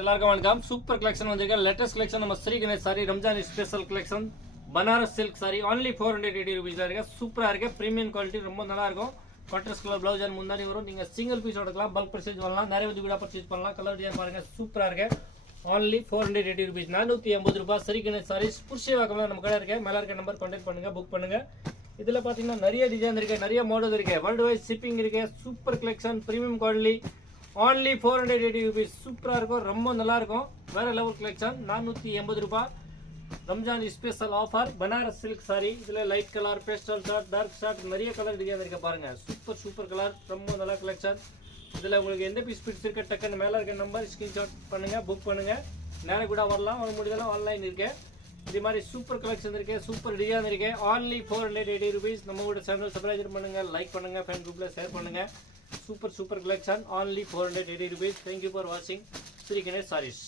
எல்லாருக்கும் வணக்கம். Super collection வந்திருக்க லேட்டஸ்ட் கலெக்ஷன் நம்ம Sri Ganesh sari Ramzan special collection Banaras silk sari only 480 rupees இருக்கு. சூப்பரா இருக்கு. பிரீமியம் குவாலிட்டி ரொம்ப நல்லா இருக்கும். கான்ட்ராஸ்ட் கலர் ப்ளவுஸ் அண்ட் முந்தானி வரும். நீங்க சிங்கிள் பீஸ் எடுக்கலாம், பல்க் பர்ச்சேஸ் பண்ணலாம், நிறைய வந்து கூட பர்ச்சேஸ் பண்ணலாம். கலர் டிசைன் பாருங்க சூப்பரா இருக்கு. only 480 rupees 480 ரூபாய் ஸ்ரீ கணேஷ் சாரீஸ் புஷ்யவாக்கம்ல நம்ம கடை இருக்கு. மேல இருக்க நம்பர் கான்டாக்ட் பண்ணுங்க, புக் பண்ணுங்க. இதுல பாத்தீங்கன்னா நிறைய டிசைன் இருக்கு, நிறைய மாடல் இருக்கு, வேர்ல்ட் வைட் ஷிப்பிங் இருக்கு. Super collection premium quality only 480 rupees சூப்பரா இருக்கும், ரொம்ப நல்லா இருக்கும். வேற லெவல் கலெக்ஷன் 480 ரூபாய் Ramzan special offer Banaras silk sari. இதுல light colour, pastel shade, dark shade, நிறைய கலர் டிசைன் இருக்கு பாருங்க. சூப்பர் கலர், ரொம்ப நல்ல கலெக்ஷன். இதுல உங்களுக்கு எந்த பீஸ் பிடிச்சிருக்க டக்குன்னு மேல இருக்க நம்பர் ஸ்கிரீன்ஷாட் பண்ணுங்க, புக் பண்ணுங்க. நேர கூட வரலாம், வர முடியலாம், ஆன்லைன் இருக்கு. இது மாதிரி சூப்பர் கலெக்ஷன் இருக்கு, சூப்பர் டிசைன் இருக்கு. only 480 rupees. நம்ம கூட சேனல் சப்ஸ்கிரைப் பண்ணுங்க, லைக் பண்ணுங்க, ஃப்ரெண்ட் குரூப்ல ஷேர் பண்ணுங்க. Super collection only 480 rupees. Thank you for watching Sri Ganesh Sarees.